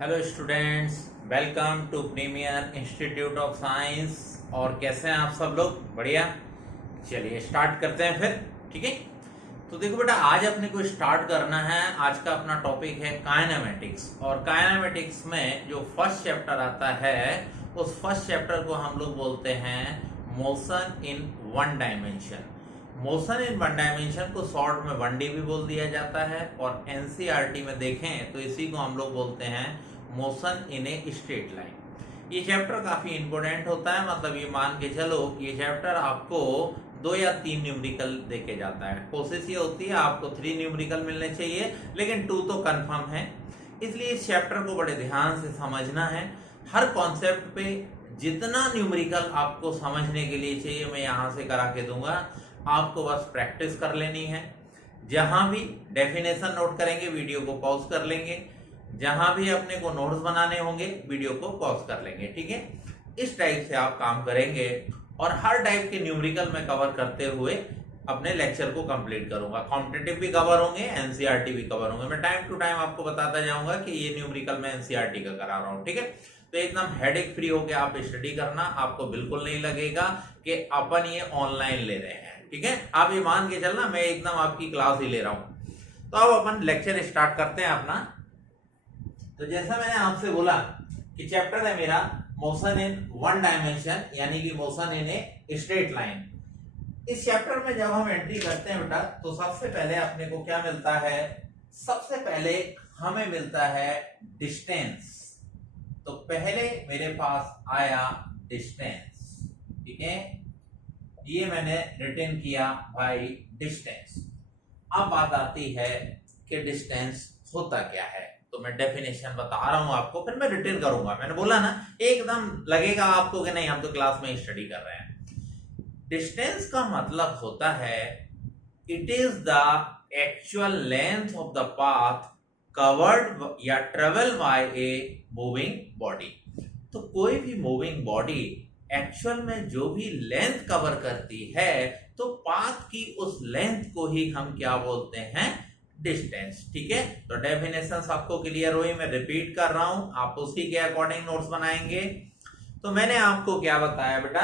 Hello students, welcome to premier institute of science. और कैसे हैं आप सब लोग? बढ़िया। चलिए स्टार्ट करते हैं फिर। ठीक है, तो देखो बेटा, आज अपने को स्टार्ट करना है। आज का अपना टॉपिक है काइनेमेटिक्स। और काइनेमेटिक्स में जो फर्स्ट चैप्टर आता है, उस फर्स्ट चैप्टर को हम लोग बोलते हैं motion in one dimension. Motion in one dimension को शॉर्ट में 1D भी बोल दिया जाता है। और एनसीईआरटी में देखें तो इसी को हम लोग बोलते हैं motion in a straight line. ये चैप्टर काफी इंपॉर्टेंट होता है। मतलब ये मान के चलो, ये चैप्टर आपको 2 या 3 न्यूमेरिकल देके जाता है। कोशिश ये होती है आपको 3 न्यूमेरिकल मिलने चाहिए, लेकिन 2 तो कंफर्म है। इसलिए इस चैप्टर को बड़े ध्यान से समझना है। हर कॉन्सेप्ट पे जितना न्यूमेरिकल आपको समझने के लिए चाहिए, मैं यहाँ से करा के दूंगा। आपको बस प्रैक्टिस कर लेनी है। जहां भी डेफिनेशन नोट करेंगे, वीडियो को पॉज कर लेंगे। जहां भी अपने को नोट्स बनाने होंगे, वीडियो को पॉज कर लेंगे। ठीक है, इस टाइप से आप काम करेंगे। और हर टाइप के न्यूमेरिकल में कवर करते हुए अपने लेक्चर को कंप्लीट करूंगा। कॉम्पिटिटिव भी कवर होंगे, एनसीईआरटी भी कवर होंगे। मैं टाइम टू टाइम आपको बताता जाऊंगा कि ये न्यूमेरिकल मैं एनसीईआरटी का करा रहा हूँ। ठीक है, तो एकदम हेडेक फ्री होके आप स्टडी करना। आपको बिल्कुल नहीं लगेगा कि अपन ये ऑनलाइन ले रहे हैं। ठीक है, आप ये मान के चलना मैं एकदम आपकी क्लास ही ले रहा हूं। तो अब अपन लेक्चर स्टार्ट करते हैं अपना। तो जैसा मैंने आपसे बोला कि चैप्टर है मेरा मोशन इन वन डायमेंशन, यानी कि motion in a straight line. इस चैप्टर में जब हम एंट्री करते हैं बेटा, तो सबसे पहले अपने को क्या मिलता है? सबसे पहले हमें मिलता है डिस्टेंस। तो पहले मेरे पास आया डिस्टेंस। ठीक है, ये मैंने रिटर्न किया भाई डिस्टेंस। अब बात आती है कि डिस्टेंस होता क्या है। तो मैं डेफिनेशन बता रहा हूं आपको, फिर मैं रिटर्न करूंगा। मैंने बोला ना, एकदम लगेगा आपको कि नहीं हम तो क्लास में स्टडी कर रहे हैं। डिस्टेंस का मतलब होता है it is the actual length of the path covered या travel by a moving body. तो कोई भी मूविंग बॉडी एक्चुअल में जो भी लेंथ कवर करती है, तो पाथ की उस लेंथ को ही हम क्या बोलते हैं? डिस्टेंस। ठीक है, तो डेफिनेशन सबको क्लियर हुई? मैं रिपीट कर रहा हूं, आप उसी के अकॉर्डिंग नोट्स बनाएंगे। तो मैंने आपको क्या बताया बेटा?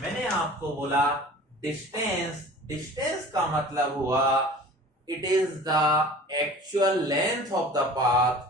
मैंने आपको बोला डिस्टेंस। डिस्टेंस का मतलब हुआ it is the actual length of the path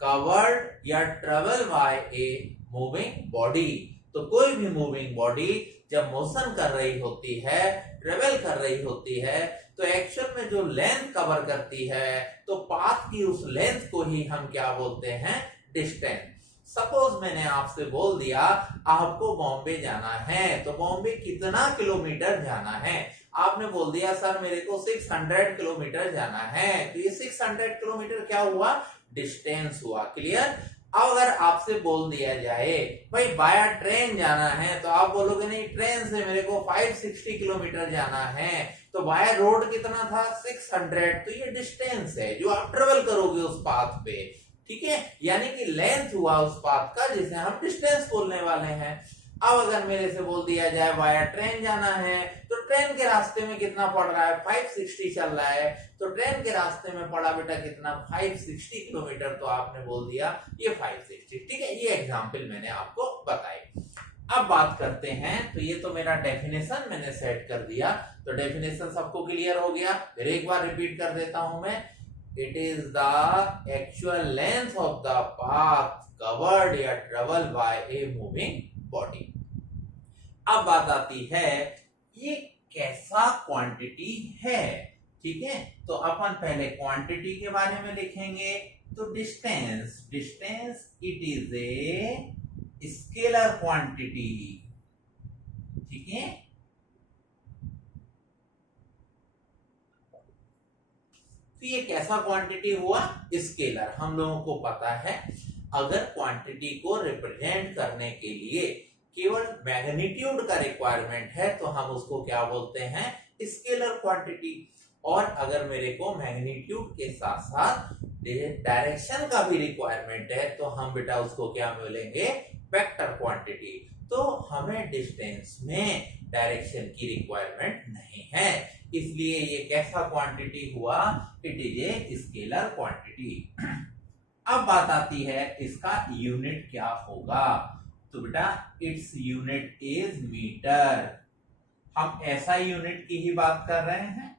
covered या travel by a moving body. तो कोई भी मूविंग बॉडी जब मोशन कर रही होती है, ट्रेवल कर रही होती है, तो एक्चुअल में जो लेंथ कवर करती है, तो पाथ की उस लेंथ को ही हम क्या बोलते हैं? डिस्टेंस। सपोज मैंने आपसे बोल दिया आपको बॉम्बे जाना है, तो बॉम्बे कितना किलोमीटर जाना है? आपने बोल दिया सर मेरे को 600 किलोमीटर जाना है। तो ये 600 किलोमीटर क्या हुआ? डिस्टेंस हुआ। क्लियर? अब अगर आपसे बोल दिया जाए भाई बाया ट्रेन जाना है, तो आप बोलोगे नहीं, ट्रेन से मेरे को 560 किलोमीटर जाना है। तो बाया रोड कितना था? 600। तो ये डिस्टेंस है जो आप ट्रेवल करोगे उस पाथ पे। ठीक है, यानी कि लेंथ हुआ उस पाथ का, जिसे हम डिस्टेंस बोलने वाले हैं। अब अगर मेरे से बोल दिया जाए बाया ट्रेन जाना है, तो ट्रेन के रास्ते में कितना पड़ रहा है? 560 चल रहा है। तो ट्रेन के रास्ते में पड़ा बेटा कितना? 560 किलोमीटर। तो आपने बोल दिया ये 560। ठीक है, ये एग्जाम्पल मैंने आपको बताई। अब बात करते हैं, तो ये तो मेरा डेफिनेशन मैंने सेट कर दिया। तो डेफिनेशन सबको क्लियर हो गया? फिर एक बार रिपीट कर देता हूं मैं। It is the actual length of the path covered या travel by a moving body. अब बात आती है ये कैसा क्वांटिटी है। ठीक है, तो अपन पहले क्वांटिटी के बारे में लिखेंगे। तो distance, distance it is a scalar quantity. ठीक है, तो ये कैसा क्वांटिटी हुआ? स्केलर। हम लोगों को पता है अगर क्वांटिटी को रिप्रेजेंट करने के लिए केवल मैग्नीट्यूड का रिक्वायरमेंट है, तो हम उसको क्या बोलते हैं? Scalar quantity. और अगर मेरे को मैग्नीट्यूड के साथ साथ डायरेक्शन का भी रिक्वायरमेंट है, तो हम बेटा उसको क्या बोलेंगे? Vector quantity. तो हमें डिस्टेंस में डायरेक्शन की रिक्वायरमेंट नहीं है, इसलिए ये कैसा क्वांटिटी हुआ? It is a scalar quantity. अब बात आती है इसका यूनिट क्या होगा। तो बेटा इट्स यूनिट इज मीटर। हम ऐसा यूनिट की ही बात कर रहे हैं,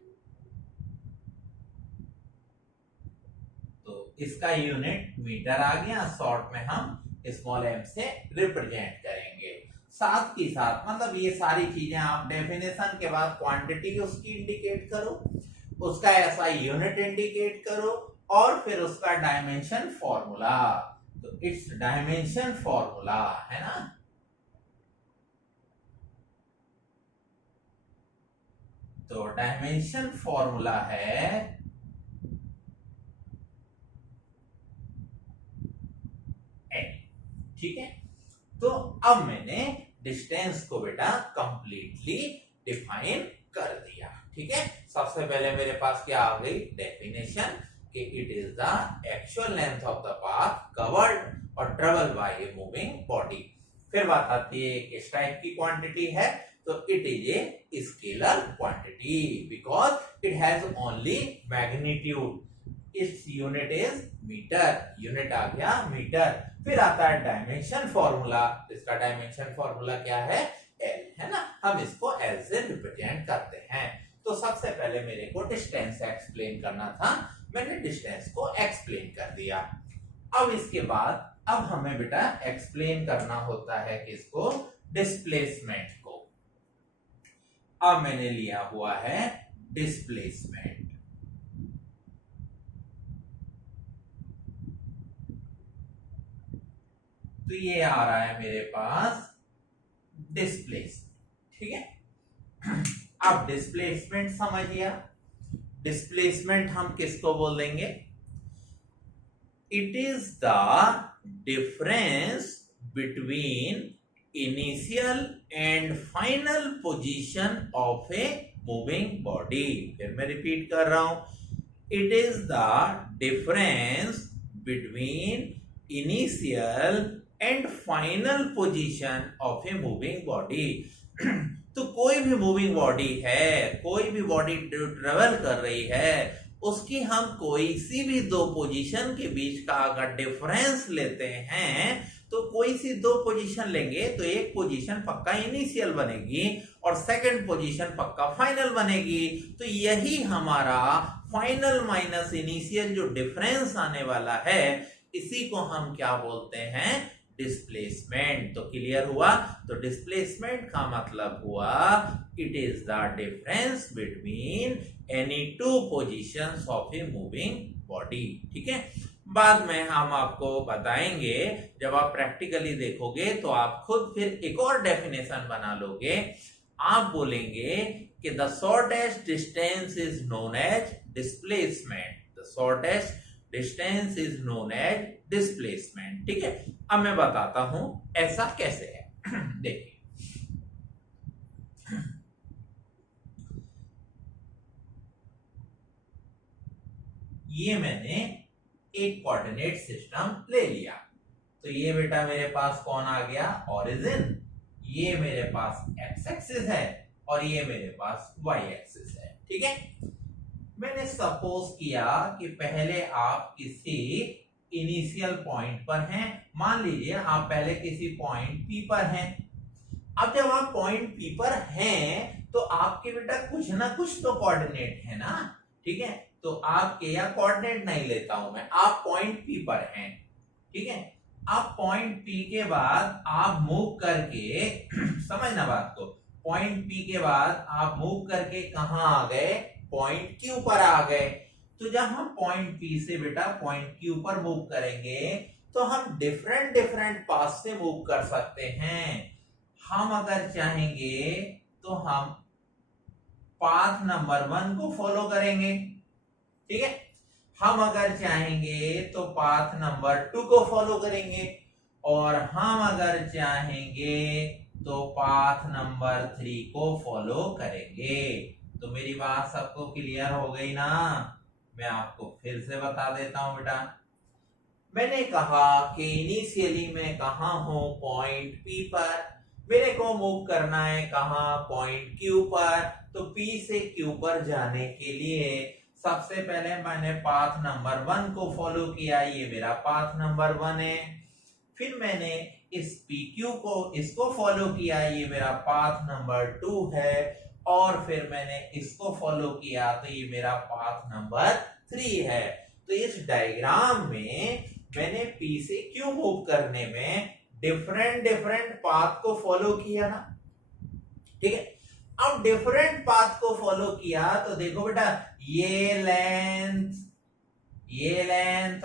तो इसका यूनिट मीटर आ गया। शॉर्ट में हम स्मॉल m से रिप्रेजेंट करेंगे। साथ ही साथ मतलब ये सारी चीजें आप डेफिनेशन के बाद क्वांटिटी उसकी इंडिकेट करो, उसका ऐसा यूनिट इंडिकेट करो, और फिर उसका डायमेंशन फॉर्मूला। तो इट्स डायमेंशन फॉर्मूला है ना, तो डायमेंशन फॉर्मूला है n। ठीक है, तो अब मैंने डिस्टेंस को बेटा कंप्लीटली डिफाइन कर दिया। ठीक है, सबसे पहले मेरे पास क्या आ गई डेफिनेशन कि it is the actual length of the path covered और travel by a moving body. फिर बात आती है किस टाइप की क्वांटिटी है, तो it is a scalar quantity because it has only magnitude. Its unit is metre, unit आ गया मीटर। फिर आता है डायमेंशन फॉर्मूला, इसका डायमेंशन फॉर्मूला क्या है L, है ना, हम इसको L से रिप्रेजेंट करते हैं। तो सबसे पहले मेरे को डिस्टेंस एक्सप्लेन करना था, मैंने डिस्टेंस को एक्सप्लेन कर दिया। अब इसके बाद अब हमें बेटा एक्सप्लेन करना होता है किसको, डिस्प्लेसमेंट को। अब मैंने लिया हुआ है डिस्प्लेसमेंट। तो ये आ रहा है मेरे पास डिस्प्लेसमेंट। ठीक है, अब डिस्प्लेसमेंट समझिए। डिस्प्लेसमेंट हम किसको बोल देंगे, it is the difference between initial and final position of A moving body. फिर मैं रिपीट कर रहा हूं, it is the difference between initial and final position of A moving body. तो कोई भी मूविंग बॉडी है, कोई भी बॉडी ट्रेवल कर रही है, उसकी हम कोई सी भी दो पोजीशन के बीच का अगर डिफरेंस लेते हैं, तो कोई सी दो पोजीशन लेंगे तो एक पोजीशन पक्का इनिशियल बनेगी और सेकंड पोजीशन पक्का फाइनल बनेगी। तो यही हमारा फाइनल माइनस इनिशियल जो डिफरेंस आने वाला है, इसी को हम क्या बोलते हैं, डिस्प्लेसमेंट। तो क्लियर हुआ, तो डिस्प्लेसमेंट का मतलब हुआ it is the difference between any two positions of A moving body. ठीक है, बाद में हम आपको बताएंगे, जब आप प्रैक्टिकली देखोगे तो आप खुद फिर एक और डेफिनेशन बना लोगे। आप बोलेंगे कि the shortest distance is known as displacement, the shortest distance is known as displacement. ठीक है, अब मैं बताता हूं ऐसा कैसे है। देखिए, ये मैंने एक कोऑर्डिनेट सिस्टम ले लिया। तो ये बेटा मेरे पास कौन आ गया, ओरिजिन। ये मेरे पास एक्स एक्सिस है और ये मेरे पास वाई एक्सिस है। ठीक है, मैंने सपोज किया कि पहले आप किसी इनिशियल पॉइंट पर हैं। मान लीजिए आप पहले किसी पॉइंट P पर हैं। अब जब आप पॉइंट P पर हैं तो आपके बेटा कुछ ना कुछ तो कोऑर्डिनेट है ना। ठीक है, तो आपके या कोऑर्डिनेट नहीं लेता हूं मैं, आप पॉइंट P पर हैं। ठीक है, आप पॉइंट P के बाद आप मूव करके समझना बात को, पॉइंट P के बाद आप मूव करके कहां आ गए, पॉइंट Q पर आ गए। तो जब हम पॉइंट P से बेटा पॉइंट Q पर मूव करेंगे तो हम डिफरेंट डिफरेंट पाथ से मूव कर सकते हैं। हम अगर चाहेंगे तो हम पाथ नंबर 1 को फॉलो करेंगे। ठीक है, हम अगर चाहेंगे तो पाथ नंबर 2 को फॉलो करेंगे, और हम अगर चाहेंगे तो पाथ नंबर 3 को फॉलो करेंगे। तो मेरी बात सबको क्लियर हो गई ना, मैं आपको फिर से बता देता हूं बेटा। मैंने कहा कि इनिशियली मैं कहां हूं, पॉइंट P पर, मेरे को मूव करना है कहां, पॉइंट Q पर। तो P से Q पर जाने के लिए सबसे पहले मैंने पाथ नंबर 1 को फॉलो किया, ये मेरा पाथ नंबर 1 है। फिर मैंने इस PQ को इसको फॉलो किया, ये मेरा पाथ नंबर 2 है। और फिर मैंने इसको फॉलो किया तो ये मेरा पाथ नंबर 3 है। तो इस डायग्राम में मैंने P से Q मूव करने में डिफरेंट पाथ को फॉलो किया ना, ठीक है। अब डिफरेंट पाथ को फॉलो किया तो देखो बेटा, ये लेंथ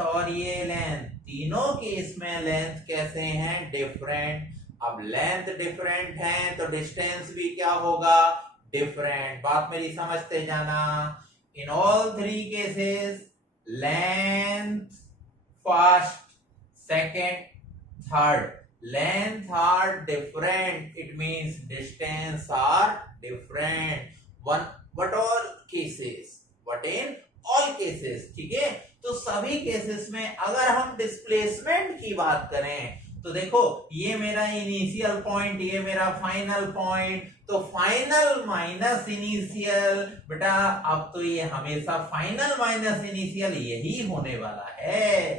और ये लेंथ, तीनों केस में लेंथ कैसे हैं, डिफरेंट। अब लेंथ डिफरेंट है तो डिस्टेंस भी क्या होगा, डिफरेंट। बात मेरी समझते जाना। In all 3 cases length first, second, third, length are different, it means distance are different. What all cases, what in all cases, ठीक है। तो सभी केसेस में अगर हम डिस्प्लेसमेंट की बात करें तो देखो, ये मेरा इनिशियल पॉइंट, ये मेरा फाइनल पॉइंट, तो फाइनल माइनस इनिशियल, बेटा अब तो ये हमेशा फाइनल माइनस इनिशियल यही होने वाला है,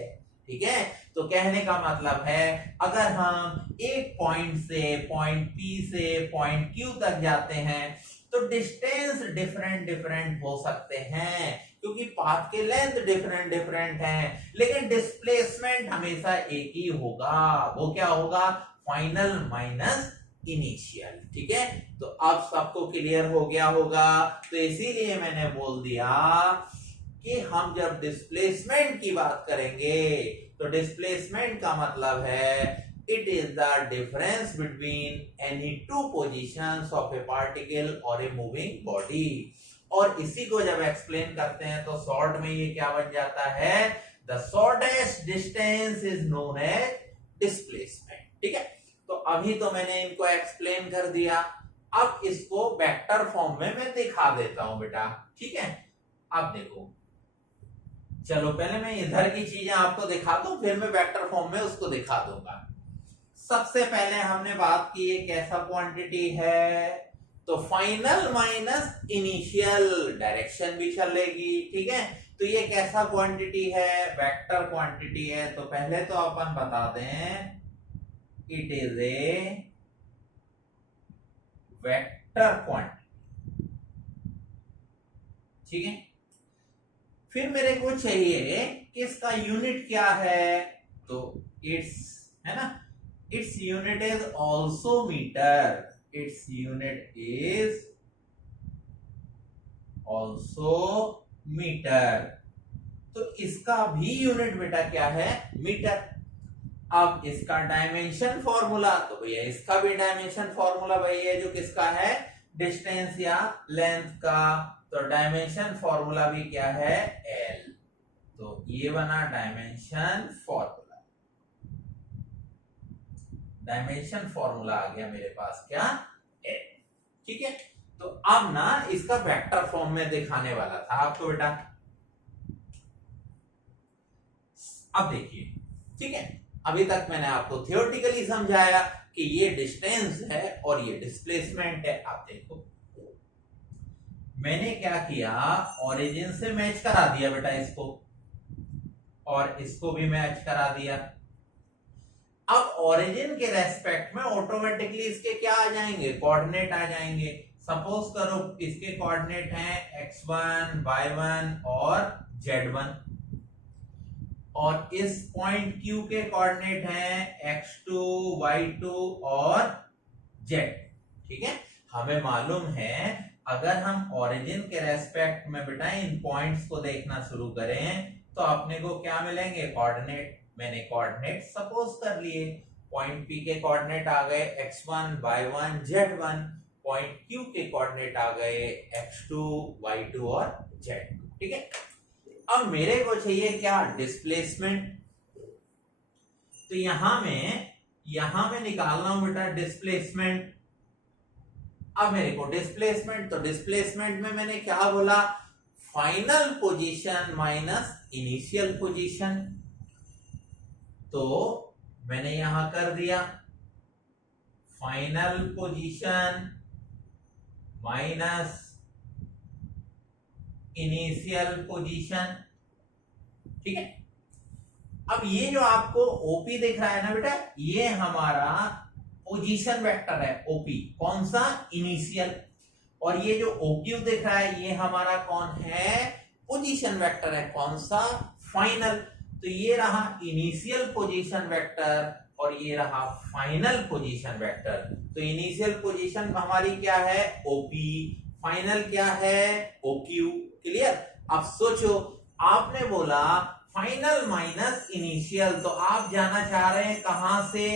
ठीक है। तो कहने का मतलब है, अगर हम एक पॉइंट से पॉइंट P से पॉइंट Q तक जाते हैं तो डिस्टेंस डिफरेंट हो सकते हैं, क्योंकि पाथ के लेंथ डिफरेंट हैं, लेकिन डिस्प्लेसमेंट हमेशा एक ही होगा। वो क्या होगा, फाइनल माइनस इनिशियल, ठीक है। तो अब सबको क्लियर हो गया होगा। तो इसीलिए मैंने बोल दिया कि हम जब डिस्प्लेसमेंट की बात करेंगे तो डिस्प्लेसमेंट का मतलब है it is the difference between any two positions of A particle और ए मूविंग बॉडी। और इसी को जब एक्सप्लेन करते हैं तो शॉर्ट में ये क्या बन जाता है, the shortest distance is known as displacement, ठीक है। तो अभी तो मैंने इनको एक्सप्लेन कर दिया, अब इसको वेक्टर फॉर्म में मैं दिखा देता हूं बेटा, ठीक है। अब देखो, चलो पहले मैं इधर की चीजें आपको दिखा दूं, फिर मैं वेक्टर फॉर्म में उसको दिखा दूंगा। सबसे पहले हमने बात की, ये कैसा क्वांटिटी है, तो फाइनल माइनस इनिशियल डायरेक्शन भी चलेगी, ठीक है। तो ये कैसा क्वांटिटी है, वेक्टर क्वांटिटी है। तो पहले तो अपन बता दें it is A vector quantity, ठीक है। फिर मेरे को चाहिए कि इसका यूनिट क्या है, तो इट्स, है ना, its unit is also metre, its unit is also metre. तो इसका भी यूनिट बेटा क्या है, मीटर। अब इसका डायमेंशन फॉर्मूला, तो भैया इसका भी डायमेंशन फॉर्मूला वही है जो किसका है, डिस्टेंस या लेंथ का। तो डायमेंशन फॉर्मूला भी क्या है, L। तो ये बना डायमेंशन फॉर्मूला, डायमेंशन फॉर्मूला आ गया मेरे पास क्या, L, ठीक है। तो अब ना इसका वेक्टर फॉर्म में दिखाने वाला था आपको बेटा। अब देखिए, ठीक है, अभी तक मैंने आपको थियोरेटिकली समझाया कि ये डिस्टेंस है और ये डिस्प्लेसमेंट है। आप देखो, मैंने क्या किया, ओरिजिन से मैच करा दिया बेटा इसको, और इसको भी मैच करा दिया। अब ओरिजिन के रेस्पेक्ट में ऑटोमेटिकली इसके क्या आ जाएंगे, कोऑर्डिनेट आ जाएंगे। सपोज करो इसके कोऑर्डिनेट हैं x1, y1 और z1, और इस पॉइंट Q के कोऑर्डिनेट हैं x2, y2 और z, ठीक है। हमें मालूम है अगर हम ओरिजिन के रेस्पेक्ट में बेटा इन पॉइंट्स को देखना शुरू करें तो अपने को क्या मिलेंगे, कोऑर्डिनेट। मैंने कोऑर्डिनेट सपोज कर लिए, पॉइंट P के कोऑर्डिनेट आ गए x1, y1, z1, point Q के कोऑर्डिनेट आ गए x2, y2 और z2, ठीक है। अब मेरे को चाहिए क्या, डिस्प्लेसमेंट। तो यहां मैं निकालना हूं बेटा डिस्प्लेसमेंट। अब मेरे को डिस्प्लेसमेंट, तो डिस्प्लेसमेंट में मैंने क्या बोला, final position minus initial position. तो मैंने यहां कर दिया final position minus initial position, ठीक है। अब ये जो आपको ओपी दिख रहा है ना बेटा, ये हमारा पोजीशन वेक्टर है ओपी, कौन सा, इनिशियल। और ये जो ओक्यू दिख रहा है ये हमारा कौन है, पोजीशन वेक्टर है, कौन सा, फाइनल। तो ये रहा इनिशियल पोजीशन वेक्टर और ये रहा फाइनल पोजीशन वेक्टर। तो इनिशियल पोजीशन हमारी क्या है, ओपी, फाइनल क्या है, ओक्यू। क्लियर। अब सोचो, आपने बोला फाइनल माइनस इनिशियल, तो आप जाना चाह रहे हैं कहां से,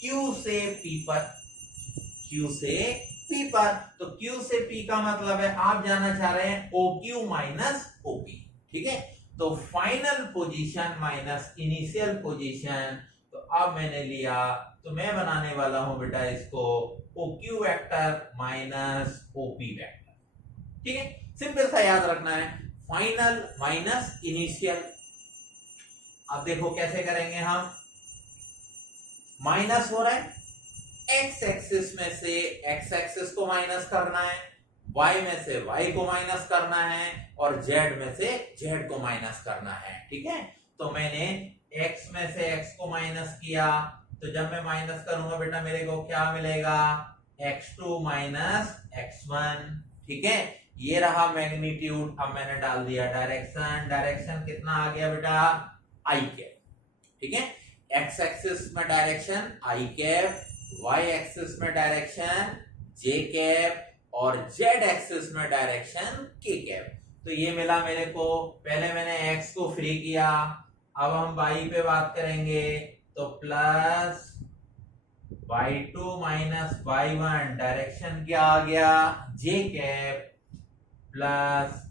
क्यू से पी पर, क्यू से पी पर। तो क्यू से पी का मतलब है आप जाना चाह रहे हैं ओ क्यू माइनस ओपी, ठीक है। तो final position minus initial position, तो अब मैंने लिया, तो मैं बनाने वाला हूं बेटा इसको O Q vector minus OP vector, ठीक है। सिंपल सा याद रखना है, फाइनल माइनस इनिशियल। अब देखो कैसे करेंगे हम, माइनस हो रहा है, एक्स एक्सिस में से एक्स एक्सिस को माइनस करना है, वाई में से वाई को माइनस करना है और जेड में से जेड को माइनस करना है, ठीक है। तो मैंने एक्स में से एक्स को माइनस किया, तो जब मैं माइनस करूंगा बेटा मेरे को क्या मिलेगा, x2 माइनस x1, ठीक है। ये रहा मैग्नीट्यूड। अब मैंने डाल दिया डायरेक्शन, डायरेक्शन कितना आ गया बेटा, आई कैप, ठीक है। एक्स एक्सिस में direction I cap, Y axis में डायरेक्शन जे कैप और जेड एक्सिस में डायरेक्शन के कैप। तो ये मिला मेरे को, पहले मैंने एक्स को फ्री किया, अब हम वाई पे बात करेंगे, तो plus y2 minus y1 direction क्या आ गया, J cap, plus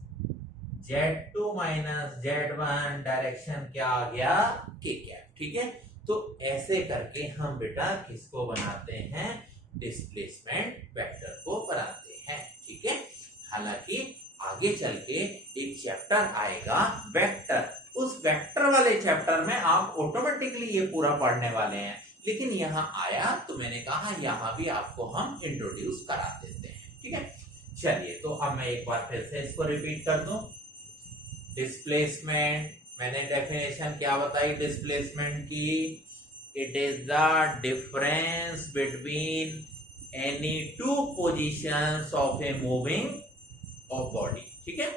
z2 minus z1 direction क्या आ गया, के कैप, ठीक है। तो ऐसे करके हम बेटा किसको बनाते हैं, डिस्प्लेसमेंट वेक्टर को बनाते हैं, ठीक है। हालांकि आगे चल के एक चैप्टर आएगा वेक्टर, उस वेक्टर वाले चैप्टर में आप ऑटोमेटिकली ये पूरा पढ़ने वाले हैं, लेकिन यहाँ आया तो मैंने कहा यहाँ भी आपको हम इंट्रोड्यूस करा देते हैं, ठीक है। चलिए, तो अब मैं एक बार फिर से इसको रिपीट कर दूं। डिस्प्लेसमेंट, मैंने डेफिनेशन क्या बताई डिस्प्लेसमेंट की, it is the difference between any two positions of a moving of body, ठीक है।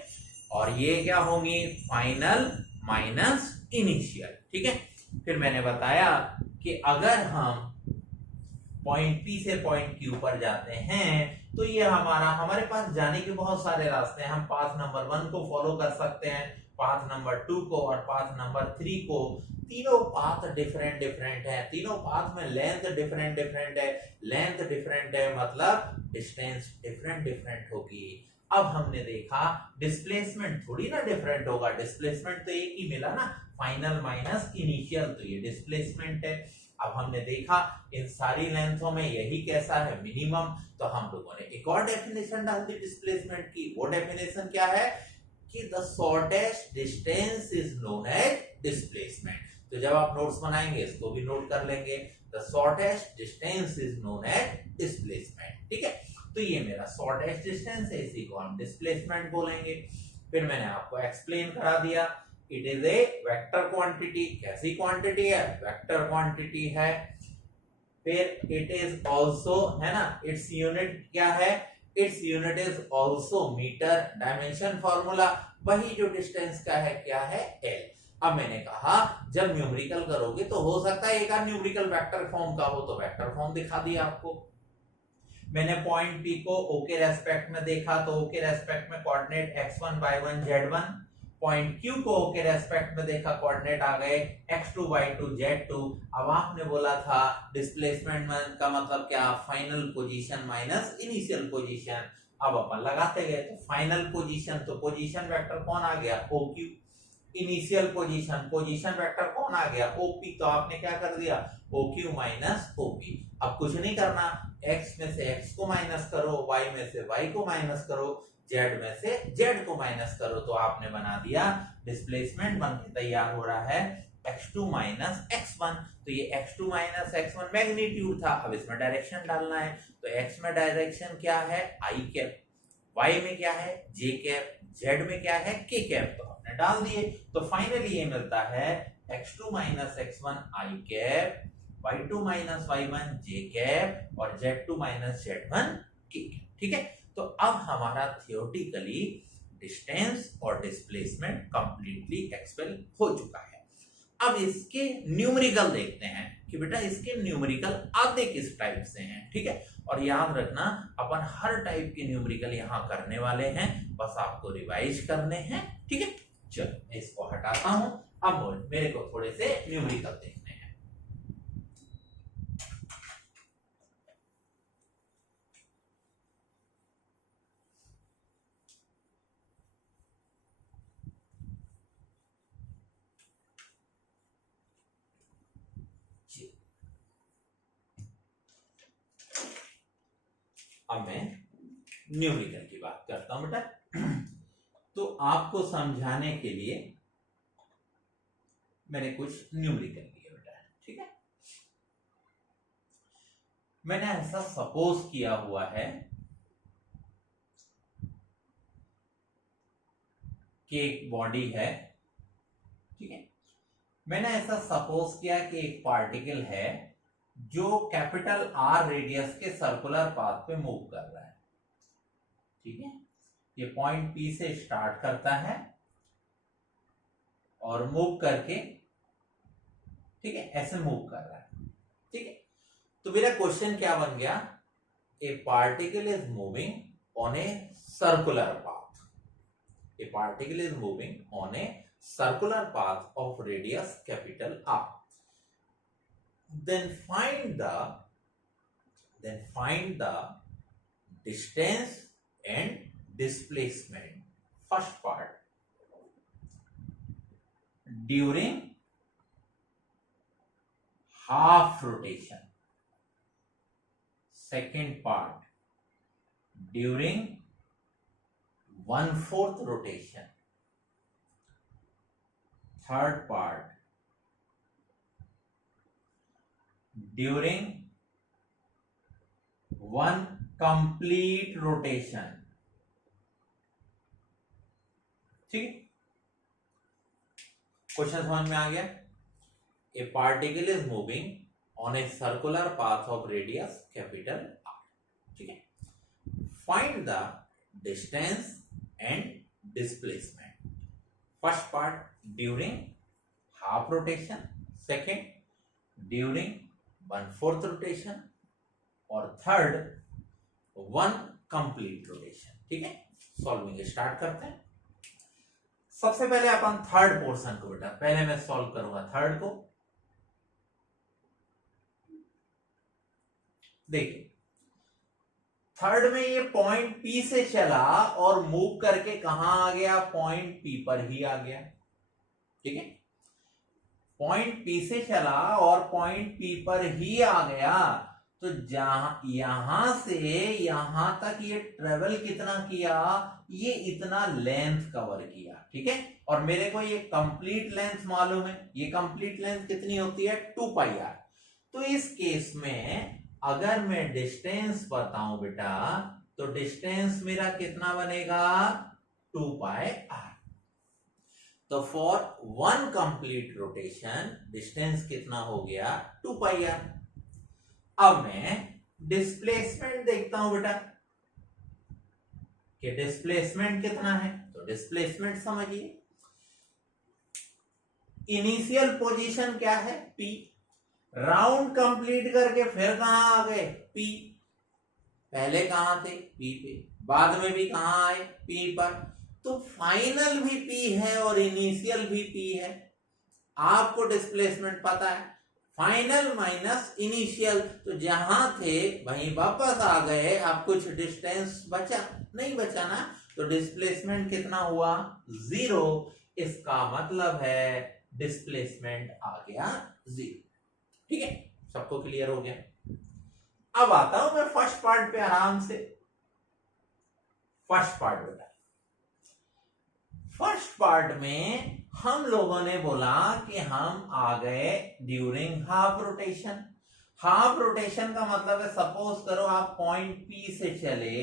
और ये क्या होंगी, फाइनल माइनस इनिशियल, ठीक है। फिर मैंने बताया कि अगर हम पॉइंट P से पॉइंट Q पर जाते हैं तो ये हमारे पास जाने के बहुत सारे रास्ते हैं। हम पाथ नंबर 1 को फॉलो कर सकते हैं, पाथ नंबर 2 को और पाथ नंबर 3 को। तीनों पाथ डिफरेंट डिफरेंट है, तीनों पाथ में लेंथ डिफरेंट डिफरेंट है, लेंथ डिफरेंट है मतलब डिस्टेंस डिफरेंट डिफरेंट होगी। अब हमने देखा डिस्प्लेसमेंट थोड़ी ना डिफरेंट होगा, डिस्प्लेसमेंट तो एक ही मिला ना, फाइनल माइनस इनिशियल, तो ये डिस्प्लेसमेंट है। अब हमने देखा इन सारी लेंथों में यही कैसा है, मिनिमम, तो हम लोगों ने एक और डेफिनेशन डाल दी डिस्प्लेसमेंट की। वो डेफिनेशन क्या है कि the shortest distance is known as displacement. तो जब आप नोट्स बनाएंगे इसको भी नोट कर लेंगे, the shortest distance is known as displacement, ठीक है। तो ये मेरा शॉर्टेस्ट डिस्टेंस है, इसी को हम डिस्प्लेसमेंट बोलेंगे। फिर मैंने आपको एक्सप्लेन करा दिया, it is A vector quantity. कैसी क्वांटिटी है, वेक्टर क्वांटिटी है। फिर इट इज ऑल्सो, है ना, इट्स यूनिट क्या है, its unit is also metre. Dimension formula वही जो डिस्टेंस का है, क्या है, एल। अब मैंने कहा जब न्यूमेरिकल करोगे तो हो सकता है एक आध न्यूमेरिकल वेक्टर फॉर्म का हो, तो वेक्टर फॉर्म दिखा दिया आपको। मैंने पॉइंट पी को ओ के रेस्पेक्ट में देखा, तो ओ के रेस्पेक्ट में coordinate x1 y1 z1। Point Q को ओ के रेस्पेक्ट में देखा, कोऑर्डिनेट आ गए x2 y2 z2। अब आपने बोला था डिस्प्लेसमेंट का मतलब क्या, final position minus initial position. अब अपन लगाते गए, तो फाइनल पोजीशन, तो पोजीशन वेक्टर कौन आ गया, OQ। Initial position, position vector कौन आ गया, OP। तो आपने क्या कर दिया, OQ माइनस OP। अब कुछ नहीं करना, x में से x को माइनस करो, y में से y को माइनस करो, z में से z को माइनस करो, तो आपने बना दिया डिस्प्लेसमेंट बन के तैयार हो रहा है x2 माइनस x1। तो ये x2 माइनस x1 मैग्नीट्यूड था, अब इसमें डायरेक्शन डालना है। तो x में डायरेक्शन क्या है, i कैप, y में क्या है, j कैप, जेड में क्या है के कैप, तो हमने डाल दिए, तो फाइनली ये मिलता है x2 माइनस x1 आई कैप, y2 माइनस y1 जे कैप और z2 माइनस z1 के कैप। ठीक है, तो अब हमारा थियोरेटिकली डिस्टेंस और डिस्प्लेसमेंट कंप्लीटली एक्सपेल हो चुका है। अब इसके न्यूमेरिकल देखते हैं कि बेटा इसके न्यूमेरिकल आते किस टाइप से हैं। ठीक है, और याद रखना अपन हर टाइप के न्यूमेरिकल यहां करने वाले हैं, बस आपको रिवाइज करने हैं। ठीक है, चलो मैं इसको हटाता हूं, अब मेरे को थोड़े से न्यूमेरिकल देखने हैं। अब मैं न्यूमेरिकल की बात करता हूं बेटा। तो आपको समझाने के लिए मैंने कुछ न्यूमेरिकल लिए बेटा। ठीक है, मैंने ऐसा सपोज किया हुआ है कि एक बॉडी है। ठीक है, मैंने ऐसा सपोज किया कि एक पार्टिकल है जो कैपिटल आर रेडियस के सर्कुलर पाथ पे मूव कर रहा है। ठीक है, ये पॉइंट पी से स्टार्ट करता है और मूव करके, ठीक है, ऐसे मूव कर रहा है। ठीक है, तो मेरा क्वेश्चन क्या बन गया, ए particle is moving on a circular path, A particle is moving on a circular path of radius capital R, then find the distance and displacement, first part, during half rotation, second part during 1/4 rotation, third part during 1 complete rotation। ठीक है, question समझ में आ गया। ए particle is moving on a circular path of radius capital R. ठीक है, find the distance and displacement, first part during half rotation, second during 1/4 rotation और third 1 complete rotation. ठीक है, सॉल्विंग स्टार्ट करते हैं। सबसे पहले अपन थर्ड पोर्शन को बेटा, पहले मैं सॉल्व करूंगा थर्ड को। देखिए, थर्ड में ये पॉइंट पी से चला और मूव करके कहां आ गया, पॉइंट पी पर ही आ गया। ठीक है, पॉइंट पी से चला और पॉइंट पी पर ही आ गया, तो यहां से यहां तक ये ट्रेवल कितना किया, ये इतना लेंथ कवर किया। ठीक है, और मेरे को ये कंप्लीट लेंथ मालूम है, ये कंप्लीट लेंथ कितनी होती है, 2πr। तो इस केस में अगर मैं डिस्टेंस बताऊं बेटा, तो डिस्टेंस मेरा कितना बनेगा, 2πr। तो फॉर 1 कंप्लीट रोटेशन डिस्टेंस कितना हो गया, 2πr। अब मैं डिस्प्लेसमेंट देखता हूं बेटा कि डिस्प्लेसमेंट कितना है, तो डिस्प्लेसमेंट समझिए, इनिशियल पोजीशन क्या है, P, राउंड कंप्लीट करके फिर कहां आ गए, P, पहले कहां थे, P पे, बाद में भी कहां आए, P पर, तो फाइनल भी P है और इनिशियल भी P है। आपको डिस्प्लेसमेंट पता है, फाइनल माइनस इनिशियल, तो जहां थे वहीं वापस आ गए, अब कुछ डिस्टेंस बचा नहीं, बचा ना, तो डिस्प्लेसमेंट कितना हुआ, 0। इसका मतलब है डिस्प्लेसमेंट आ गया 0। ठीक है, सबको क्लियर हो गया। अब आता हूं मैं फर्स्ट पार्ट पे आराम से। फर्स्ट पार्ट बेटा, फर्स्ट पार्ट में हम लोगों ने बोला कि हम आ गए during half rotation. Half rotation का मतलब है, सपोज करो आप पॉइंट P से चले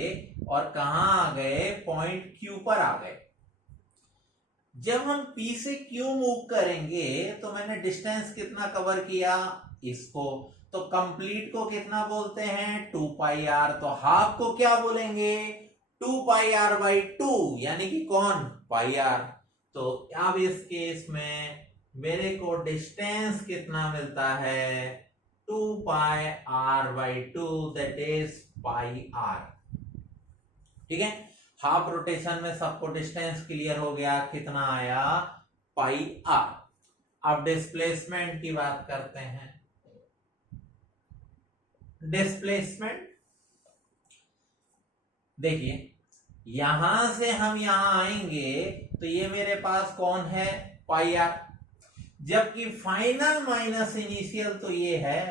और कहां आ गए, पॉइंट Q पर आ गए। जब हम P से Q मूव करेंगे तो मैंने डिस्टेंस कितना कवर किया, इसको, तो कंप्लीट को कितना बोलते हैं, 2 पाई आर। तो हाफ को क्या बोलेंगे, 2 पाई आर बाई 2, यानी कि कौन, पाई आर। तो अब इस केस में मेरे को डिस्टेंस कितना मिलता है, 2 pi r by 2, that is pi r. ठीक है, हाफ रोटेशन में सबको डिस्टेंस क्लियर हो गया, कितना आया, पाई आर। अब डिस्प्लेसमेंट की बात करते हैं। डिस्प्लेसमेंट देखिए, यहां से हम यहां आएंगे तो ये मेरे पास कौन है, पाई आर, जबकि फाइनल माइनस इनिशियल तो ये है,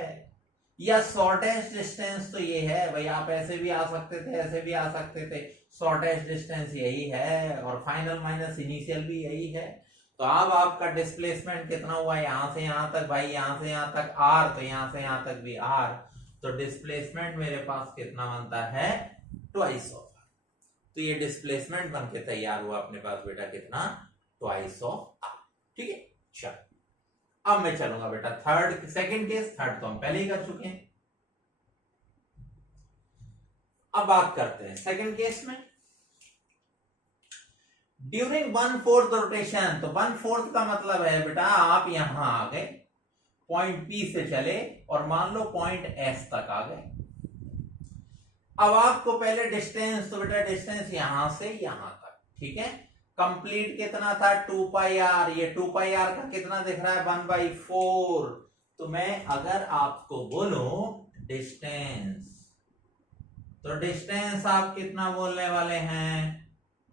या शॉर्टेस्ट डिस्टेंस तो ये है। भाई आप ऐसे भी आ सकते थे, ऐसे भी आ सकते थे, शॉर्टेस्ट डिस्टेंस यही है और फाइनल माइनस इनिशियल भी यही है। तो अब आपका डिस्प्लेसमेंट कितना हुआ, यहां से यहां तक, भाई यहां से यहां तक आर, तो यहां से यहां तक भी आर। तो डिस्प्लेसमेंट मेरे पास कितना बनता है, ट्वाइस ऑफ आर। तो ये डिस्प्लेसमेंट बन के तैयार हुआ अपने पास बेटा, कितना, ट्वाइस ऑफ आर। ठीक है, चलो अब मैं चलूंगा बेटा थर्ड, सेकंड केस, थर्ड तो हम पहले ही कर चुके हैं। अब बात करते हैं सेकंड केस में। ड्यूरिंग 1/4 रोटेशन, तो 1/4 का मतलब है बेटा आप यहां आ गए, पॉइंट P से चले और मान लो पॉइंट S तक आ गए। अब आपको पहले डिस्टेंस, तो बेटा डिस्टेंस यहां से यहां तक, ठीक है, कंप्लीट कितना था, 2 पाई आर। ये 2 पाई आर का कितना दिख रहा है, 1/4। तो मैं अगर आपको बोलूं डिस्टेंस, तो डिस्टेंस आप कितना बोलने वाले हैं,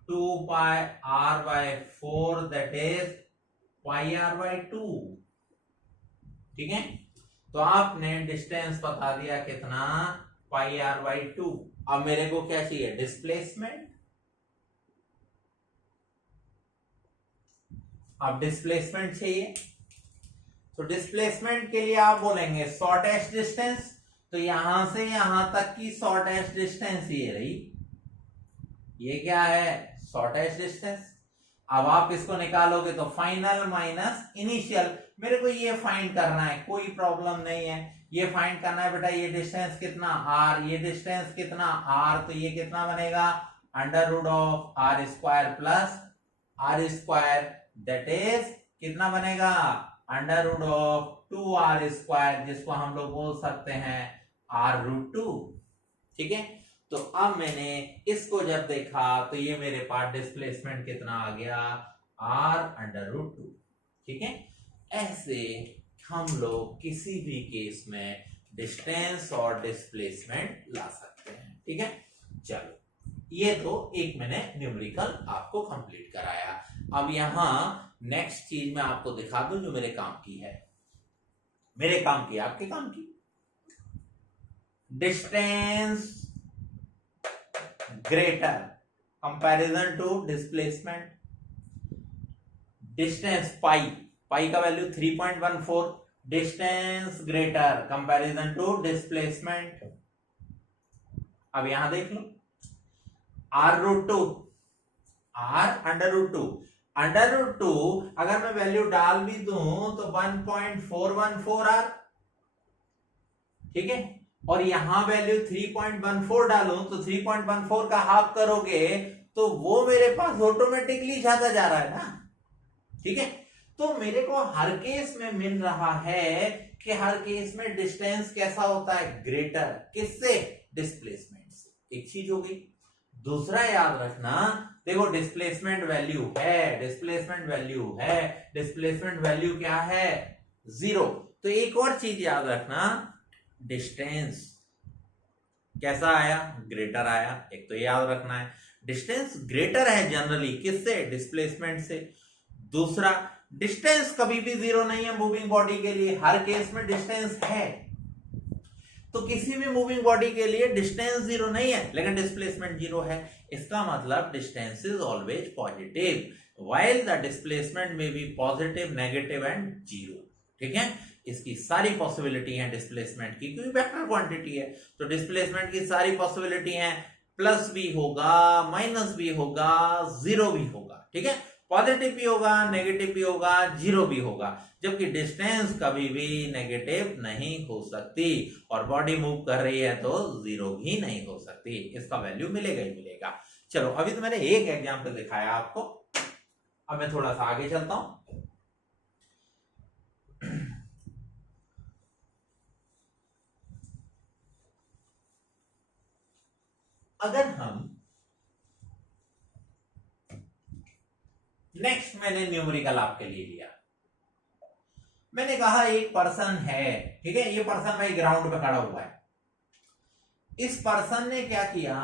2 pi r by 4, that is pi r by 2। ठीक है, तो आपने डिस्टेंस बता दिया कितना, पाई आर बाई 2। अब मेरे को क्या चाहिए, डिस्प्लेसमेंट। अब डिस्प्लेसमेंट चाहिए, तो डिस्प्लेसमेंट के लिए आप बोलेंगे शॉर्टेस्ट डिस्टेंस। तो यहां से यहां तक की शॉर्टेस्ट डिस्टेंस ये रही, ये क्या है, शॉर्टेस्ट डिस्टेंस। अब आप इसको निकालोगे तो फाइनल माइनस इनिशियल, मेरे को ये फाइंड करना है, कोई प्रॉब्लम नहीं है, ये फाइंड करना है बेटा। ये डिस्टेंस कितना, आर, ये डिस्टेंस कितना, आर, तो ये कितना बनेगा, under root of R square plus R square, that is कितना बनेगा, under root of 2r square, जिसको हम लोग बोल सकते हैं r√2। ठीक है, तो अब मैंने इसको जब देखा तो ये मेरे पास डिस्प्लेसमेंट कितना आ गया, r√2। ठीक है, ऐसे हम लोग किसी भी केस में डिस्टेंस और डिस्प्लेसमेंट ला सकते हैं। ठीक है, चलो ये तो एक मैंने न्यूमेरिकल आपको कंप्लीट कराया। अब यहां नेक्स्ट चीज मैं आपको दिखा दूं जो मेरे काम की है, मेरे काम की, आपके काम की। Distance greater comparison to displacement. Distance pi, pi का value 3.14, distance greater comparison to displacement. अब यहां देख लो, r√2, r√2, अंडर√2 अगर मैं वैल्यू डाल भी दूं तो 1.414r। ठीक है, और यहां वैल्यू 3.14 डालूं तो 3.14 का हाफ करोगे तो वो मेरे पास ऑटोमेटिकली ज्यादा जा रहा है ना। ठीक है, तो मेरे को हर केस में मिल रहा है कि हर केस में डिस्टेंस कैसा होता है, ग्रेटर, किससे, डिस्प्लेसमेंट से। एक चीज हो गई। दूसरा याद रखना, देखो डिस्प्लेसमेंट वैल्यू है, डिस्प्लेसमेंट वैल्यू है, डिस्प्लेसमेंट वैल्यू क्या है, 0। तो एक और चीज याद रखना, डिस्टेंस कैसा आया, ग्रेटर आया। एक तो याद रखना है डिस्टेंस ग्रेटर है जनरली किससे, डिस्प्लेसमेंट से। दूसरा, डिस्टेंस कभी भी 0 नहीं है मूविंग बॉडी के लिए, हर केस में डिस्टेंस है। तो किसी भी मूविंग बॉडी के लिए डिस्टेंस 0 नहीं है लेकिन डिस्प्लेसमेंट 0 है। इसका मतलब distance is always positive while the displacement में बी पॉजिटिव, नेगेटिव एंड 0। ठीक है, इसकी सारी पॉसिबिलिटी है डिस्प्लेसमेंट की, क्योंकि वेक्टर क्वांटिटी है तो डिस्प्लेसमेंट की सारी पॉसिबिलिटी है, प्लस भी होगा, माइनस भी होगा, 0 भी होगा। ठीक है, पॉजिटिव भी होगा, नेगेटिव भी होगा, जीरो भी होगा, जबकि डिस्टेंस कभी भी नेगेटिव नहीं हो सकती और बॉडी मूव कर रही है तो जीरो भी नहीं हो सकती, इसका वैल्यू मिलेगा ही मिलेगा। चलो अभी तो मैंने एक एग्जांपल दिखाया आपको, अब मैं थोड़ा सा आगे चलता हूं। अगर हम नेक्स्ट मैंने न्यूमेरिकल आपके लिए लिया, मैंने कहा एक पर्सन है, ठीक है, ये पर्सन भाई ग्राउंड पे खड़ा हुआ है। इस पर्सन ने क्या किया,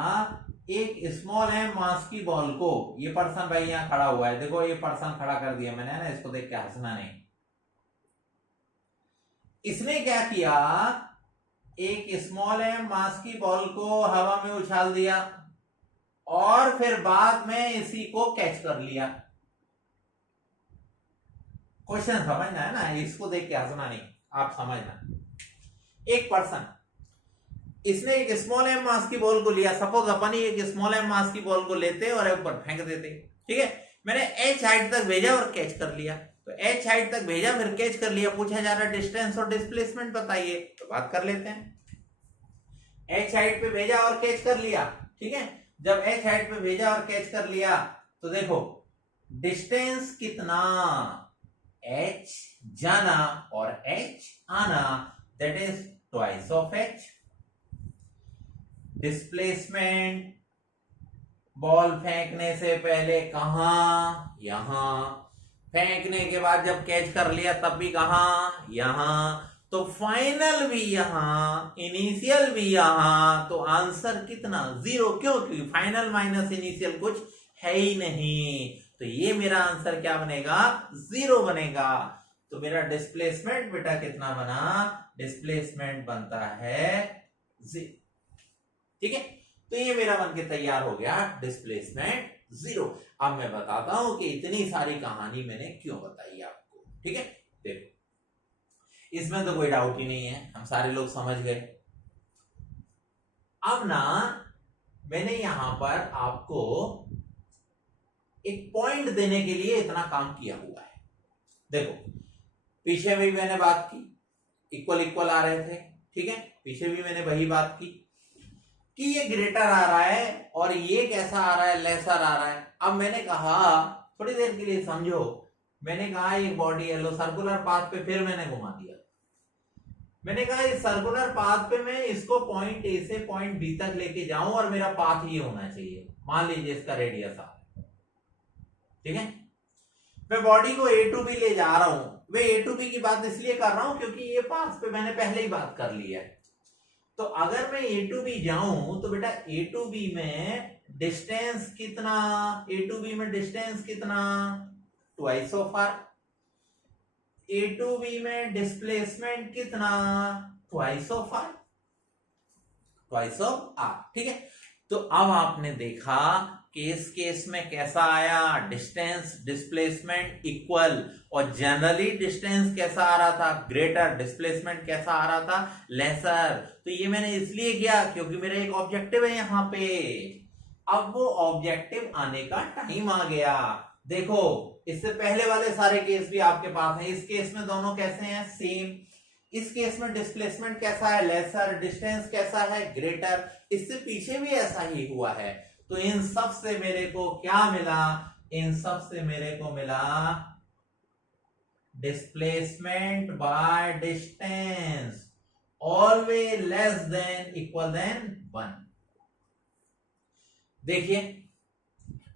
एक स्मॉल है मास की बॉल को, ये पर्सन भाई यहां खड़ा हुआ है, देखो ये पर्सन खड़ा कर दिया मैंने ना, इसको देख के हंसना नहीं। इसने क्या किया, एक स्मॉल है मास की बॉल को हवा में उछाल दिया और फिर बाद में इसी को कैच कर लिया। क्वेश्चन समझना है ना, इसको देख के हंसना नहीं, आप समझना। एक पर्सन, इसने एक स्मॉल एम मास की बॉल को लिया, सपोज अपन ही एक स्मॉल एम मास की बॉल को लेते और ऊपर फेंक देते, ठीक है, मैंने एच हाइट तक भेजा और कैच कर लिया, तो एच हाइट तक भेजा फिर कैच कर लिया, पूछा जा रहा है डिस्टेंस और डिस्प्लेसमेंट बताइए, तो बात कर लेते हैं। एच हाइट पे भेजा और कैच कर लिया, ठीक है, जब एच हाइट पे भेजा और कैच कर लिया तो देखो डिस्टेंस कितना, एच जाना और एच आना, that is twice of H. Displacement, ball फेंकने से पहले कहां, यहां, फेंकने के बाद जब कैच कर लिया तब भी कहां, यहां, तो फाइनल भी यहां, इनिशियल भी यहां, तो आंसर कितना, जीरो। क्यों, क्योंकि फाइनल माइनस इनिशियल कुछ है ही नहीं, तो ये मेरा आंसर क्या बनेगा, जीरो बनेगा। तो मेरा डिस्प्लेसमेंट बेटा कितना बना, डिस्प्लेसमेंट बनता है जीरो, ठीक है, तो ये मेरा बन के तैयार हो गया डिस्प्लेसमेंट जीरो। अब मैं बताता हूं कि इतनी सारी कहानी मैंने क्यों बताई आपको, ठीक है, देखो इसमें तो कोई डाउट ही नहीं है, हम सारे लोग समझ गए। अब ना मैंने यहां पर आपको एक पॉइंट देने के लिए इतना काम किया हुआ है। देखो पीछे भी मैंने बात की, इक्वल इक्वल आ रहे थे, ठीक है, पीछे भी मैंने वही बात की कि ये ग्रेटर आ रहा है और ये कैसा आ रहा है, लेसर आ रहा है। अब मैंने कहा थोड़ी देर के लिए समझो, मैंने कहा एक बॉडी है, लो सर्कुलर पाथ पे फिर मैंने घुमा दिया, मैंने कहा इस सर्कुलर पाथ पे मैं इसको पॉइंट ए से पॉइंट बी तक लेके जाऊं और मेरा पाथ ये होना चाहिए, मान लीजिए इसका रेडियस आ, ठीक है, मैं बॉडी को ए टू बी ले जा रहा हूं, मैं ए टू बी की बात इसलिए कर रहा हूं क्योंकि ये पाथ पे मैंने पहले ही बात कर ली है। तो अगर मैं ए टू बी जाऊं तो बेटा ए टू बी में डिस्टेंस कितना, ए टू बी में डिस्टेंस कितना, twice of R, A to B में डिस्प्लेसमेंट कितना, twice of R, twice of R, ठीक है। तो अब आपने देखा कि इस केस में कैसा आया, डिस्टेंस डिस्प्लेसमेंट इक्वल, और जनरली डिस्टेंस कैसा आ रहा था, ग्रेटर, डिस्प्लेसमेंट कैसा आ रहा था, लेसर। तो ये मैंने इसलिए किया क्योंकि मेरा एक ऑब्जेक्टिव है यहां पे। अब वो ऑब्जेक्टिव आने का टाइम आ गया। देखो इससे पहले वाले सारे केस भी आपके पास हैं, इस केस में दोनों कैसे हैं, सेम। इस केस में डिस्प्लेसमेंट कैसा है, लेसर, डिस्टेंस कैसा है, ग्रेटर। इससे पीछे भी ऐसा ही हुआ है। तो इन सब से मेरे को क्या मिला, इन सब से मेरे को मिला displacement by distance always less than equal than 1। देखिए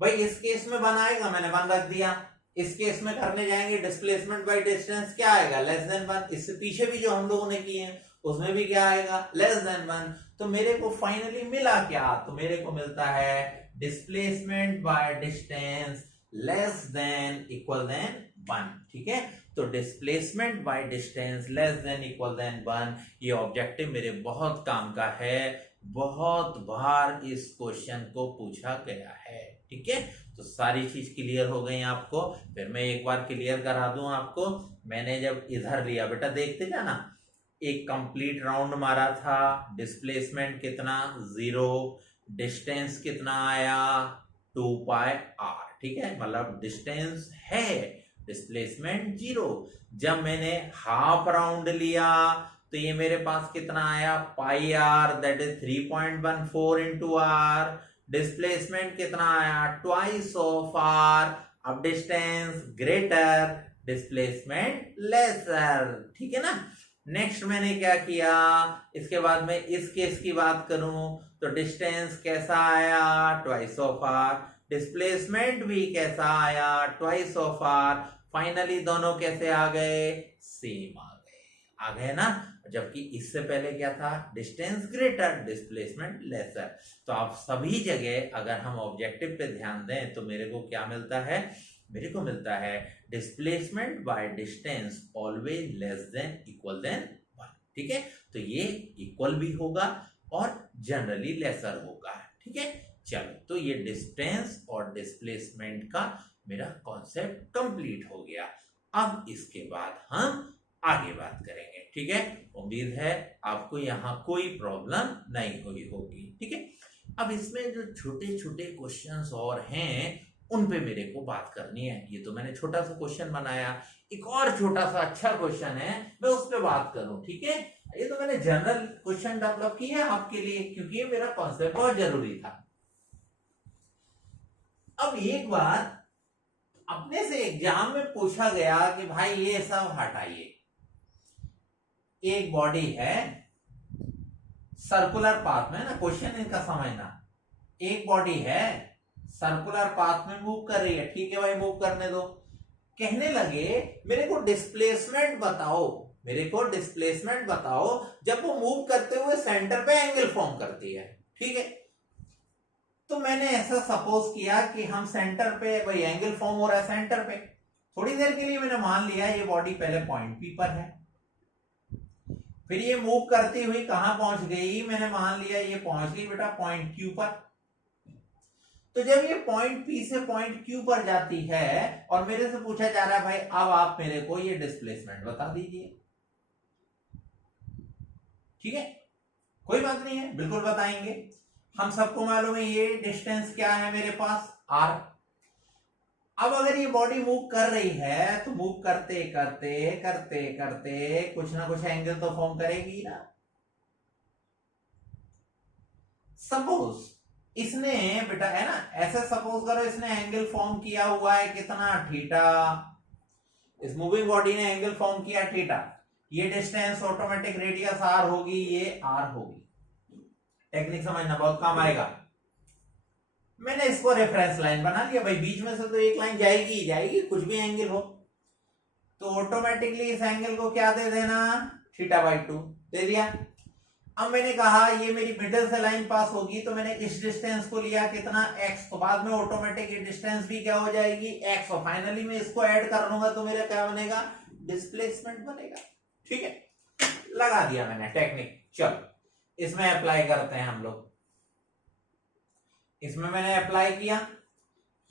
भाई इस केस में 1 आएगा, मैंने 1 रख दिया। इस केस में करने जाएंगे डिस्प्लेसमेंट बाय डिस्टेंस, क्या आएगा, लेस देन 1। इससे पीछे भी जो हम लोगों ने किए हैं उसमें भी क्या आएगा, लेस देन 1। तो मेरे को फाइनली मिला क्या, तो मेरे को मिलता है displacement by distance less than equal than 1, ठीक है। तो displacement by distance less than equal than 1, ये ऑब्जेक्टिव मेरे बहुत काम का है, बहुत बार इस क्वेश्चन को पूछा गया है, ठीक है। तो सारी चीज क्लियर हो गई आपको। फिर मैं एक बार क्लियर करा दूं आपको। मैंने जब इधर लिया बेटा, देखते जाना, एक कंप्लीट राउंड मारा था, डिस्प्लेसमेंट कितना, 0, डिस्टेंस कितना आया, 2 पाई आर, ठीक है, मतलब डिस्टेंस है, डिस्प्लेसमेंट 0। जब मैंने हाफ राउंड लिया तो ये मेरे पास कितना आया, pi R, that is 3.14 into R. Displacement कितना आया, ट्वाइस ऑफ आर। अब डिस्टेंस ग्रेटर, डिस्प्लेसमेंट लेसर, ठीक है ना। नेक्स्ट मैंने क्या किया, इसके बाद में इस केस की बात करूं तो डिस्टेंस कैसा आया, ट्वाइस ऑफ आर। डिस्प्लेसमेंट भी कैसा आया, ट्वाइस ऑफ आर। फाइनली दोनों कैसे आ गए, सेम आ गए ना। जबकि इससे पहले क्या था, डिस्टेंस ग्रेटर, डिस्प्लेसमेंट लेसर। तो आप सभी जगह अगर हम ऑब्जेक्टिव पे ध्यान दें तो मेरे को क्या मिलता है, मेरे को मिलता है displacement by distance always less than equal than 1, ठीक है। तो ये इक्वल भी होगा और जनरली लेसर होगा, ठीक है। चलो, तो ये डिस्टेंस और डिस्प्लेसमेंट का मेरा कॉन्सेप्ट कंप्लीट हो गया। अब इसके बाद हम आगे बात करेंगे, ठीक है। उम्मीद है आपको यहाँ कोई प्रॉब्लम नहीं हुई होगी, ठीक है। अब इसमें जो छोटे छोटे क्वेश्चंस और हैं उन पे मेरे को बात करनी है। ये तो मैंने छोटा सा क्वेश्चन बनाया, एक और छोटा सा अच्छा क्वेश्चन है, मैं उस पे बात करूं, ठीक है। ये तो मैंने जनरल क्वेश्चन डेवलप किया है आपके लिए, क्योंकि ये मेरा कॉन्सेप्ट बहुत जरूरी था। अब एक बार अपने से एग्जाम में पूछा गया कि भाई ये सब हटाइए, एक बॉडी है सर्कुलर पाथ में ना, क्वेश्चन इनका समझना, एक बॉडी है सर्कुलर पाथ में मूव कर रही है, ठीक है भाई, मूव करने दो। कहने लगे मेरे को डिस्प्लेसमेंट बताओ, मेरे को डिस्प्लेसमेंट बताओ जब वो मूव करते हुए सेंटर पे एंगल फॉर्म करती है, ठीक है। तो मैंने ऐसा सपोज किया कि हम सेंटर पे, भाई एंगल फॉर्म हो रहा है सेंटर पे। थोड़ी देर के लिए मैंने मान लिया ये बॉडी पहले पॉइंट पी पर है, फिर ये मूव करती हुई कहां पहुंच गई, मैंने मान लिया ये पहुंच गई बेटा पॉइंट क्यू पर। तो जब ये पॉइंट पी से पॉइंट क्यू पर जाती है और मेरे से पूछा जा रहा है भाई अब आप मेरे को ये डिस्प्लेसमेंट बता दीजिए, ठीक है, कोई बात नहीं है, बिल्कुल बताएंगे। हम सबको मालूम है ये डिस्टेंस क्या है मेरे पास, आर। अब अगर ये बॉडी मूव कर रही है तो मूव करते करते करते करते कुछ ना कुछ एंगल तो फॉर्म करेगी ना। सपोज इसने बेटा है ना, ऐसे सपोज करो इसने एंगल फॉर्म किया हुआ है कितना, थीटा। इस मूविंग बॉडी ने एंगल फॉर्म किया थीटा। ये डिस्टेंस ऑटोमेटिक रेडियस आर होगी, ये आर होगी। टेक्निक समझना बहुत काम आएगा। मैंने इसको रेफरेंस लाइन बना लिया, भाई बीच में से तो एक लाइन जाएगी ही जाएगी, कुछ भी एंगल हो तो ऑटोमेटिकली इस एंगल को क्या दे देना, θ/2 दे दिया। अब मैंने कहा ये मेरी मिडिल से लाइन पास होगी तो मैंने इस डिस्टेंस को लिया कितना, x। तो बाद में ऑटोमेटिक ये डिस्टेंस भी क्या हो जाएगी, x। और फाइनली मैं इसको ऐड कर लूंगा तो मेरा क्या बनेगा, डिस्प्लेसमेंट बनेगा, ठीक है। लगा दिया मैंने टेक्निक। चलो इसमें अप्लाई करते हैं हम लोग। इसमें मैंने अप्लाई किया,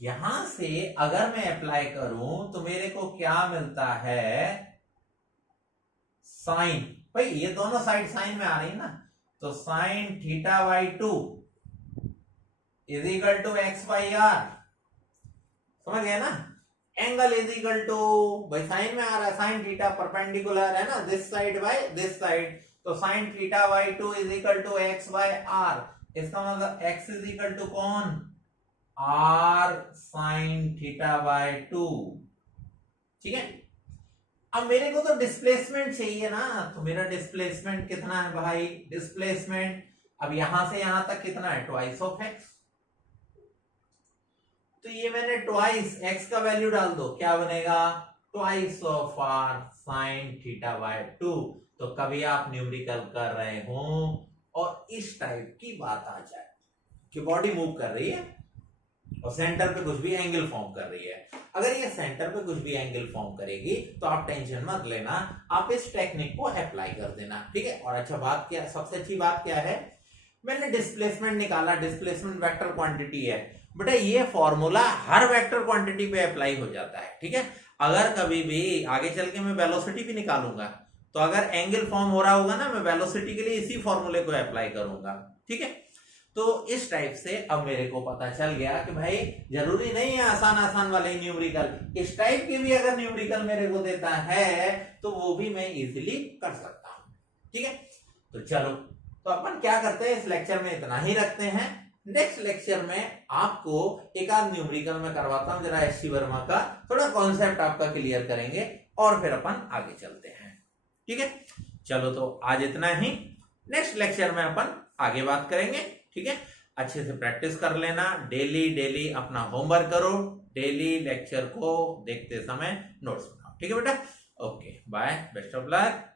यहां से अगर मैं अप्लाई करूं तो मेरे को क्या मिलता है, साइन। भाई ये दोनों साइड साइन में आ रही है ना, तो sine θ/2 is equal to x/r। समझ गए ना, एंगल इज इक्वल टू, भाई साइन में आ रहा है, साइन थीटा परपेंडिकुलर है ना this side by this side, तो sine θ/2 is equal to x/r। इसका मतलब x इज इक्वल टू कौन, r साइन θ/2, ठीक है। अब मेरे को तो डिस्प्लेसमेंट चाहिए ना, तो मेरा डिस्प्लेसमेंट कितना है भाई, डिस्प्लेसमेंट अब यहां से यहां तक कितना है, ट्वाइस ऑफ x। तो ये मैंने ट्वाइस x का वैल्यू डाल दो, क्या बनेगा, ट्वाइस ऑफ r साइन θ/2। तो कभी आप न्यूमेरिकल कर रहे हो और इस टाइप की बात आ जाए कि बॉडी मूव कर रही है और सेंटर पे कुछ भी एंगल फॉर्म कर रही है, अगर ये सेंटर पे कुछ भी एंगल फॉर्म करेगी तो आप टेंशन मत लेना, आप इस टेक्निक को अप्लाई कर देना, ठीक है। और अच्छा बात क्या, सबसे अच्छी बात क्या है, मैंने डिस्प्लेसमेंट निकाला, डिस्प्लेसमेंट वेक्टर क्वांटिटी है बेटा, ये फॉर्मूला हर वेक्टर क्वांटिटी पे अप्लाई हो जाता है, ठीक है। अगर कभी भी आगे चल के मैं वेलोसिटी भी निकालूंगा तो अगर एंगल फॉर्म हो रहा होगा ना, मैं वेलोसिटी के लिए इसी फॉर्मूले को अप्लाई करूंगा, ठीक है। तो इस टाइप से अब मेरे को पता चल गया कि भाई जरूरी नहीं है आसान आसान वाले न्यूमेरिकल, इस टाइप के भी अगर न्यूमेरिकल मेरे को देता है तो वो भी मैं इजीली कर सकता हूं। ठीक है, तो चलो, तो अपन क्या करते हैं, इस लेक्चर में इतना ही रखते हैं। नेक्स्ट लेक्चर में आपको एक आध न्यूमेरिकल में करवाता हूं, जरा एस सी वर्मा का थोड़ा कॉन्सेप्ट आपका क्लियर करेंगे और फिर अपन आगे चलते हैं। ठीक है, चलो तो आज इतना ही, नेक्स्ट लेक्चर में अपन आगे बात करेंगे। ठीक है, अच्छे से प्रैक्टिस कर लेना, डेली डेली अपना होमवर्क करो, डेली लेक्चर को देखते समय नोट्स बनाओ। ठीक है बेटा, okay bye, best of luck.